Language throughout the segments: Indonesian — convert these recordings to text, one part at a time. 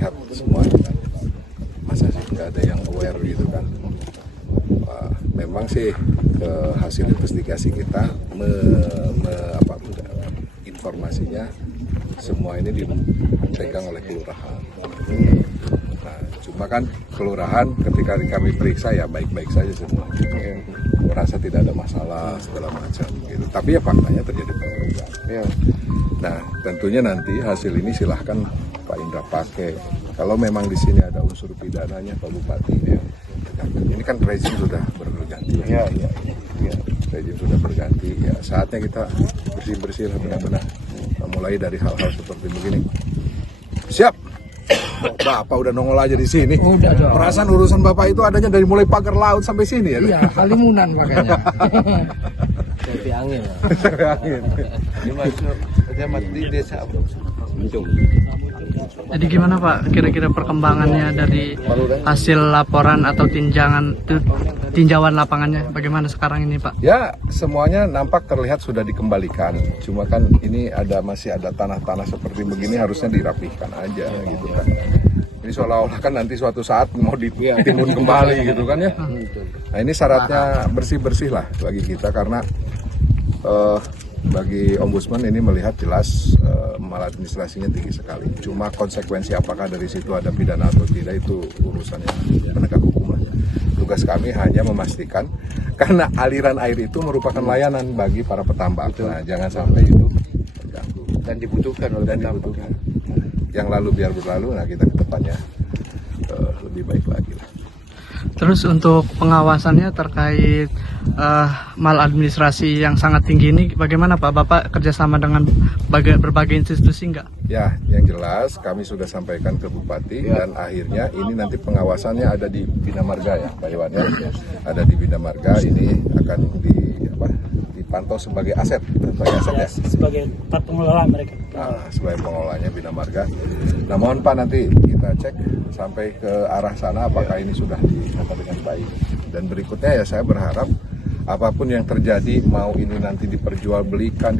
terlihat semua. Masa sih nggak ada yang aware gitu kan. Memang sih hasil investigasi kita informasinya semua ini dipegang oleh kelurahan. Nah, cuma kan kelurahan ketika kami periksa ya baik-baik saja semua. Merasa tidak ada masalah segala macam gitu. Tapi ya faktanya terjadi pengerusakan. Nah, tentunya nanti hasil ini silahkan Pak Indra pakai. Kalau memang di sini ada unsur pidananya Pak Bupati, ya. Ini kan rezim sudah berganti. Rezim sudah berganti. Ya, saatnya kita bersih-bersih lah benar-benar. Mulai dari hal-hal seperti begini. Siap. Bapak udah nongol aja di sini. Udah dong. Perasaan urusan Bapak itu adanya dari mulai pagar laut sampai sini ya. Iya, Kalimunan makanya. Tapi angin. Angin. Ini masuk kecamatan di desa Bencung. Jadi gimana Pak kira-kira perkembangannya dari hasil laporan atau tinjauan lapangannya bagaimana sekarang ini Pak? Ya semuanya nampak terlihat sudah dikembalikan. Cuma kan ini masih ada tanah-tanah seperti begini harusnya dirapihkan aja gitu kan. Ini seolah-olah kan nanti suatu saat mau ditimbun kembali gitu kan ya. Nah ini syaratnya bersih-bersih lah bagi kita karena bagi Ombudsman ini melihat jelas maladministrasinya tinggi sekali. Cuma konsekuensi apakah dari situ ada pidana atau tidak itu urusannya penegak hukum. Tugas kami hanya memastikan karena aliran air itu merupakan layanan bagi para petambak. Nah, jangan sampai itu terganggu Dan dibutuhkan oleh petambak. Yang lalu biar berlalu, nah kita ke depannya lebih baik lagi lah. Terus untuk pengawasannya terkait maladministrasi yang sangat tinggi ini bagaimana Pak? Bapak kerjasama dengan berbagai institusi enggak? Ya, yang jelas kami sudah sampaikan ke Bupati dan akhirnya ini nanti pengawasannya ada di Bina Marga ya Pak Iwan ya. Ada di Bina Marga, ini akan dipantau sebagai aset ya. Sebagai pengelola mereka. Nah, sebagai pengelolanya Bina Marga. Nah mohon Pak nanti kita cek sampai ke arah sana apakah ini sudah ditata dengan baik. Dan berikutnya ya saya berharap apapun yang terjadi mau ini nanti diperjualbelikan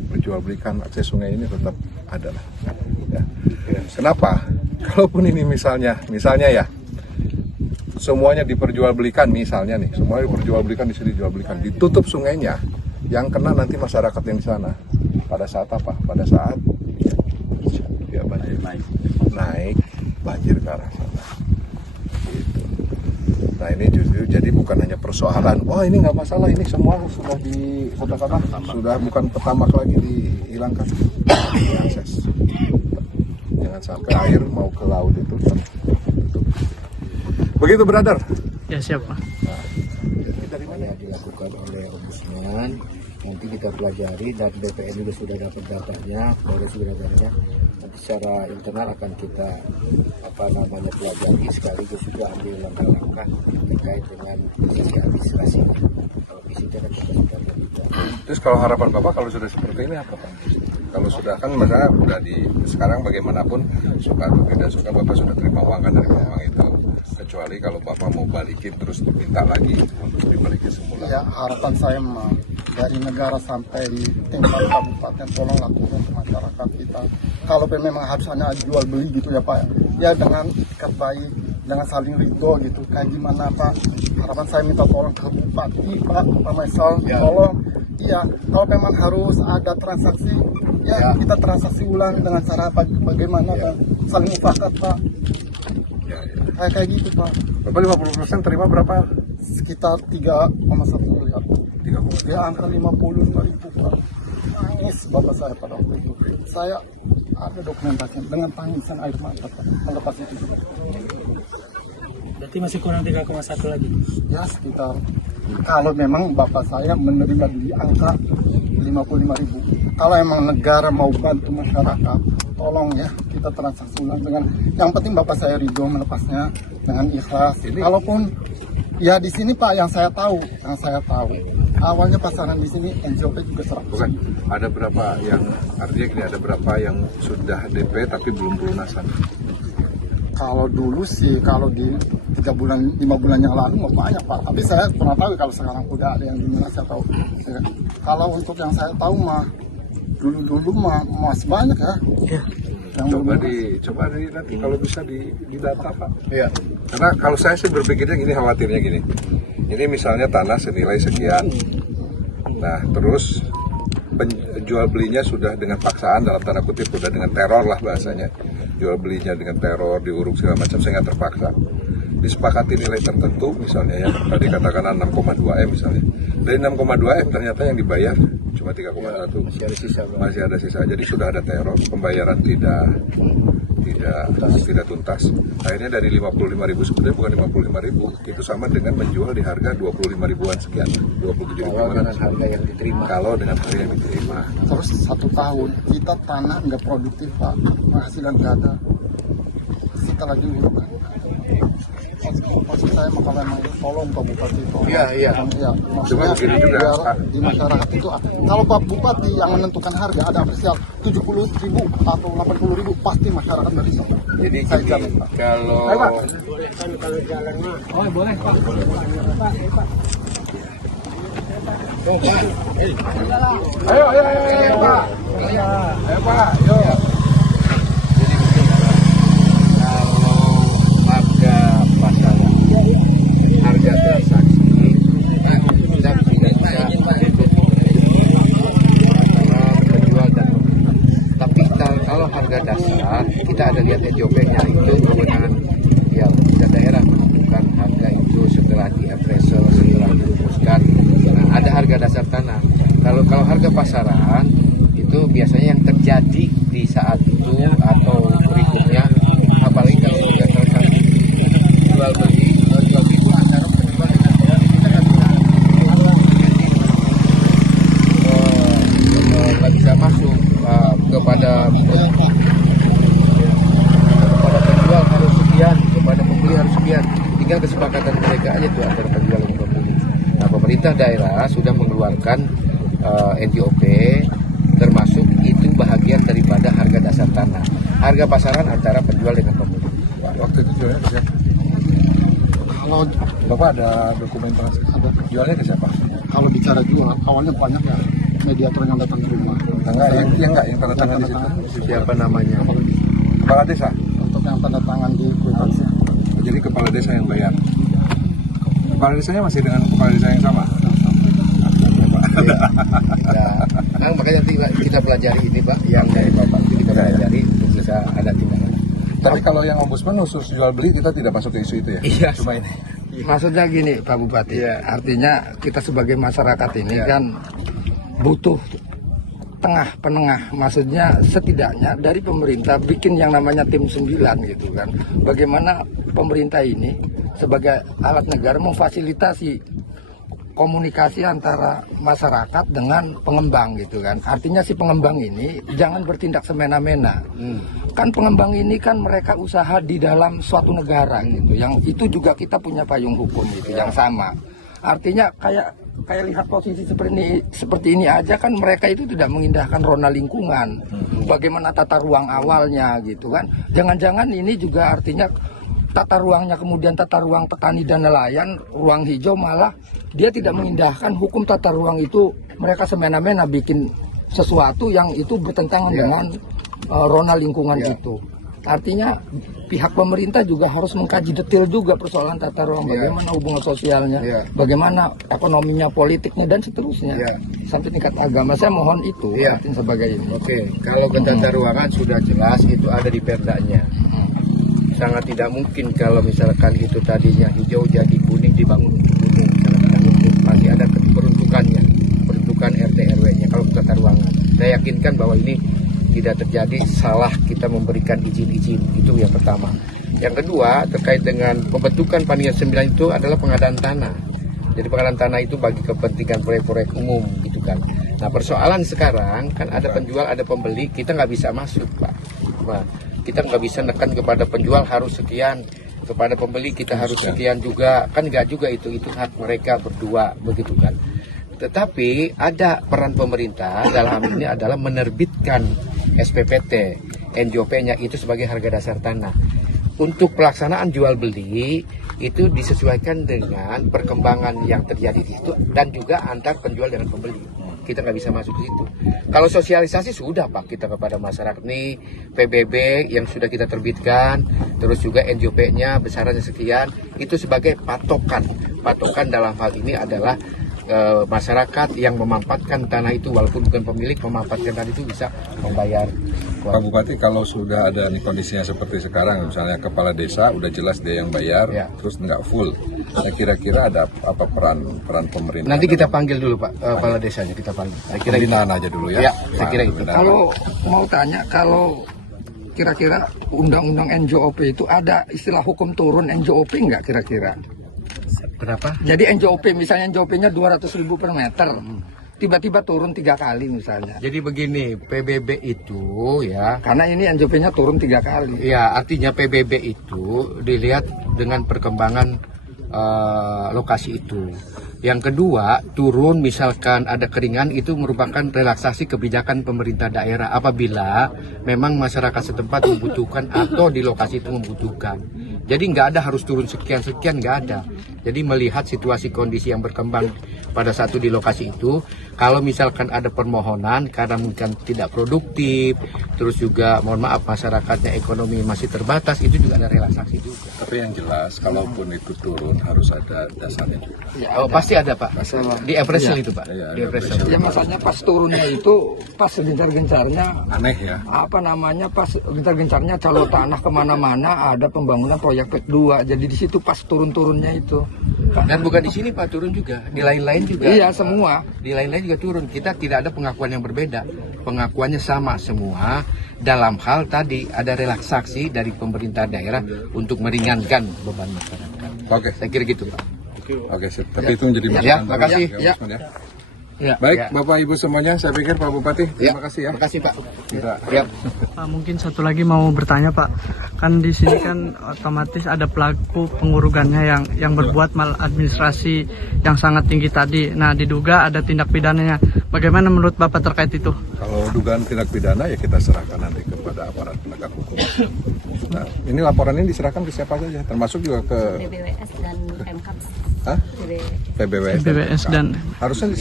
akses sungai ini tetap ada lah. Ya. Kenapa? Kalaupun ini misalnya ya semuanya diperjualbelikan misalnya nih, semuanya diperjualbelikan di sini dijualbelikan, ditutup sungainya, yang kena nanti masyarakat yang di sana. Pada saat apa? Pada saat ya banjir naik banjir ke arah sana. Gitu. Nah ini justru jadi bukan hanya persoalan, wah ini nggak masalah, ini semua sudah katakanlah sudah bukan petambak lagi dihilangkan akses. Jangan sampai air mau ke laut itu. Begitu brother. Ya siap Pak. Nah, jadi dari mana Yang dilakukan oleh Ombudsman nanti kita pelajari dan BPN juga sudah dapat datanya, Polres sudah datanya. Nanti secara internal akan kita pelajari sekaligus juga ambil langkah-langkah terkait dengan sisi administrasi. Kalau di situ kan kita sudah berbicara. Terus kalau harapan Bapak kalau sudah seperti ini apa Pak? Kalau sudah kan misalnya udah sekarang bagaimanapun suka atau tidak suka Bapak sudah terima uang kan dari uang itu. Kecuali kalau Bapak mau balikin terus minta lagi untuk dibalikin semula. Ya harapan saya mah dari negara sampai tingkat kabupaten tolong lakukan untuk masyarakat kita. Kalau memang harus hanya jual beli gitu ya Pak, ya dengan ikat baik, dengan saling ridho gitu. Kayak gimana Pak? Harapan saya minta tolong ke Bupati Pak, Pak Maisal, tolong. Iya, kalau memang harus ada transaksi, ya kita transaksi ulang dengan cara bagaimana Pak? Saling mufakat Pak. Kayak gitu Pak. Bapak 50% terima berapa? Sekitar 3,1 miliar. Dia angka 55.000 Pak. Nangis bapak saya pada waktu itu. Saya ada dokumentasi dengan tangisan air mata Pak. Melepas itu juga. Berarti masih kurang 3,1 lagi. Ya sekitar. Kalau memang bapak saya menerima di angka 55.000. Kalau emang negara mau bantu masyarakat, tolong ya kita transaksi ulang dengan. Yang penting bapak saya ridho melepasnya dengan ikhlas. Kalaupun ya di sini Pak yang saya tahu, awalnya pasaran di sini NJOP juga 100. Bukan, ada berapa yang artinya gini, ada berapa yang sudah DP tapi belum pelunasan? Kalau dulu sih, kalau di 5 bulan yang lalu banyak Pak. Tapi saya pernah tahu kalau sekarang udah ada yang dimana saya tahu. Kalau untuk yang saya tahu mah dulu mah masih banyak ya. Coba di nanti kalau bisa di data Pak. Iya. Karena kalau saya sih berpikirnya gini, khawatirnya gini. Ini misalnya tanah senilai sekian. Nah, terus jual belinya sudah dengan paksaan, dalam tanda kutip sudah dengan teror lah bahasanya. Jual belinya dengan teror, diuruk segala macam sehingga terpaksa. Disepakati nilai tertentu misalnya ya, tadi katakan 6,2 M misalnya. Dari 6,2 M ternyata yang dibayar cuma 3,1. Masih ada sisa, Bang. Masih ada sisa. Jadi sudah ada teror, pembayaran tidak tuntas. Akhirnya dari 55.000 sebenarnya bukan 55.000, itu sama dengan menjual di harga 25 ribuan sekian, 27 Kalau ribuan. dengan harga yang diterima. Kalau dengan harga yang diterima. Terus 1 tahun kita tanah nggak produktif Pak, penghasilan nggak ada. Kita lagi urut. Maksud saya kalau memang tolong Pak Bupati tolong. Iya. Ya, Cuma maksudnya begini juga, biar Pak. di masyarakat itu kalau Pak Bupati yang menentukan harga ada apresial 70.000 atau 80.000 pasti masyarakat bisa. Jadi Saya gini, jamin, Pak. kalau Ayo Pak. Ayo Pak, yuk. kalau harga pasaran, harga transaksi, kita tidak bisa antara penjual dan pembeli. Tapi kalau harga dasar, kita ada lihat SJP-nya itu kewenangan yang pemerintah daerah menentukan harga itu setelah di-appraisal, setelah dirumuskan. Nah, ada harga dasar tanah. Kalau harga pasaran itu biasanya yang terjadi di saat itu atau berikutnya, apalagi kalau sudah transaksi jual beli itu antara penjual dengan pembeli, kita nggak bisa masuk kepada penjual harus sekian, kepada pembeli harus sekian. Tinggal kesepakatan mereka aja tuh antara penjual dan pembeli. Nah, pemerintah daerah sudah mengeluarkan NJOP, termasuk itu bahagian daripada harga dasar tanah. Harga pasaran antara penjual dengan pembeli. Waktu itu jualnya ke siapa? Kalau Bapak ada dokumentasi? Jualnya ke siapa? kalau bicara jual awalnya banyak ya mediator yang datang ke rumah. Yang tanda tangan di situ. Siapa namanya? Kepala desa. Untuk yang tanda tangan di kwitansi. Jadi kepala desa yang bayar. Kepala desanya masih dengan kepala desa yang sama. Nah, makanya nanti kita pelajari ini Pak, yang dari Bapak itu kita pelajari untuk bisa ada tindakan. Tapi kalau yang ombudsman khusus jual beli kita tidak masuk ke isu itu ya? Iya. Cuma ini. Maksudnya gini Pak Bupati, artinya kita sebagai masyarakat ini kan butuh tengah penengah, maksudnya setidaknya dari pemerintah bikin yang namanya tim 9 gitu kan. Bagaimana pemerintah ini sebagai alat negara memfasilitasi komunikasi antara masyarakat dengan pengembang gitu kan. Artinya si pengembang ini jangan bertindak semena-mena. Kan pengembang ini kan mereka usaha di dalam suatu negara gitu. Yang itu juga kita punya payung hukum gitu yang sama. Artinya kayak lihat posisi seperti ini aja kan mereka itu tidak mengindahkan rona lingkungan. Bagaimana tata ruang awalnya gitu kan. Jangan-jangan ini juga artinya tata ruangnya kemudian tata ruang petani dan nelayan, ruang hijau malah dia tidak mengindahkan hukum tata ruang itu. Mereka semena-mena bikin sesuatu yang itu bertentangan dengan rona lingkungan itu. Artinya pihak pemerintah juga harus mengkaji detail juga persoalan tata ruang, bagaimana hubungan sosialnya, bagaimana ekonominya, politiknya dan seterusnya sampai tingkat agama. Saya mohon itu artinya sebagai ini. Oke, kalau ke tata ruangan sudah jelas itu ada di perdanya. Sangat tidak mungkin kalau misalkan itu tadinya hijau jadi kuning dibangun gunung, sangat tidak mungkin. Pasti ada peruntukannya, peruntukan RT RW-nya kalau tata ruangan. Saya yakinkan bahwa ini tidak terjadi salah kita memberikan izin-izin, itu yang pertama. Yang kedua terkait dengan pembentukan panitia 9 itu adalah pengadaan tanah. Jadi pengadaan tanah itu bagi kepentingan proyek-proyek umum gitu kan. Nah persoalan sekarang kan ada penjual ada pembeli, kita nggak bisa masuk Pak. Nah, kita nggak bisa nekan kepada penjual harus sekian, kepada pembeli kita harus sekian juga, kan nggak juga itu hak mereka berdua begitu kan. Tetapi ada peran pemerintah dalam hal ini adalah menerbitkan SPPT, NJOP-nya itu sebagai harga dasar tanah. Untuk pelaksanaan jual beli itu disesuaikan dengan perkembangan yang terjadi di situ dan juga antar penjual dengan pembeli. kita nggak bisa masuk ke situ. Kalau sosialisasi sudah Pak, kita kepada masyarakat nih, PBB yang sudah kita terbitkan, terus juga NJOP-nya besarannya sekian, itu sebagai patokan. Patokan dalam hal ini adalah masyarakat yang memanfaatkan tanah itu, walaupun bukan pemilik, memanfaatkan tanah itu bisa membayar. Pak Bupati, kalau sudah ada nih kondisinya seperti sekarang, misalnya kepala desa udah jelas dia yang bayar, Ya. terus nggak full. Nah, kira-kira ada apa peran pemerintah? Nanti kita panggil dulu Pak, kepala desanya kita panggil. Saya kira itu. Pembinaan aja dulu ya. Ya, saya kira itu. Pembinaan. Kalau mau tanya, kalau kira-kira undang-undang NJOP itu ada istilah hukum turun NJOP nggak kira-kira? Kenapa? Jadi NJOP misalnya NJOP-nya 200.000 per meter, tiba-tiba turun 3 kali misalnya. Jadi begini, PBB itu ya, Karena ini NJOP-nya turun 3 kali. ya artinya PBB itu dilihat dengan perkembangan lokasi itu. Yang kedua, turun misalkan ada keringan itu merupakan relaksasi kebijakan pemerintah daerah apabila memang masyarakat setempat membutuhkan atau di lokasi itu membutuhkan. Jadi nggak ada harus turun sekian-sekian, nggak ada. Jadi melihat situasi kondisi yang berkembang pada satu di lokasi itu, kalau misalkan ada permohonan karena mungkin tidak produktif, terus juga mohon maaf masyarakatnya ekonomi masih terbatas, itu juga ada relaksasi juga. Tapi yang jelas, kalaupun itu turun harus ada dasarnya juga. Oh, pasti ada Pak, di appraisal itu Pak, Iya, di ada appraisal. Ya masalahnya pas turunnya itu pas gencar-gencarnya Aneh ya. pas gencar-gencarnya calo tanah kemana-mana ada pembangunan proyek PEK 2, jadi di situ pas turun-turunnya itu. Dan bukan di sini Pak, turun juga, di lain-lain juga. Iya semua. Di lain-lain juga turun. Kita tidak ada pengakuan yang berbeda. Pengakuannya sama semua. Dalam hal tadi ada relaksasi dari pemerintah daerah untuk meringankan beban masyarakat. Oke, Saya kira gitu Pak. oke, sip. Tapi itu menjadi masukan. Ya, dari makasih. ya, Usman, ya. Ya, Baik, ya. Bapak Ibu semuanya, saya pikir Pak Bupati, terima kasih ya. Terima kasih Pak. Kita Ya. Pak, mungkin satu lagi mau bertanya Pak, kan di sini kan otomatis ada pelaku pengurugannya yang berbuat maladministrasi yang sangat tinggi tadi. Nah, diduga ada tindak pidananya. Bagaimana menurut Bapak terkait itu? Kalau dugaan tindak pidana ya kita serahkan nanti kepada aparat penegak hukum. Nah, ini laporan ini diserahkan ke siapa saja, termasuk juga ke BBWS dan PMK. Hah? PBWS. BBWS dan Harusnya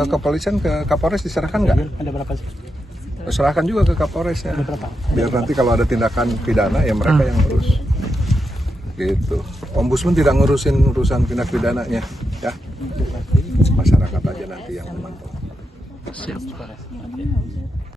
ke kepolisian, ke Kapolres diserahkan nggak? Ada berapa sih? Serahkan juga ke Kapolres ya. Biar nanti kalau ada tindakan pidana ya mereka yang ngurus. Gitu. Ombudsman tidak ngurusin urusan tindak pidananya, ya. Masyarakat aja nanti yang memantau. siap.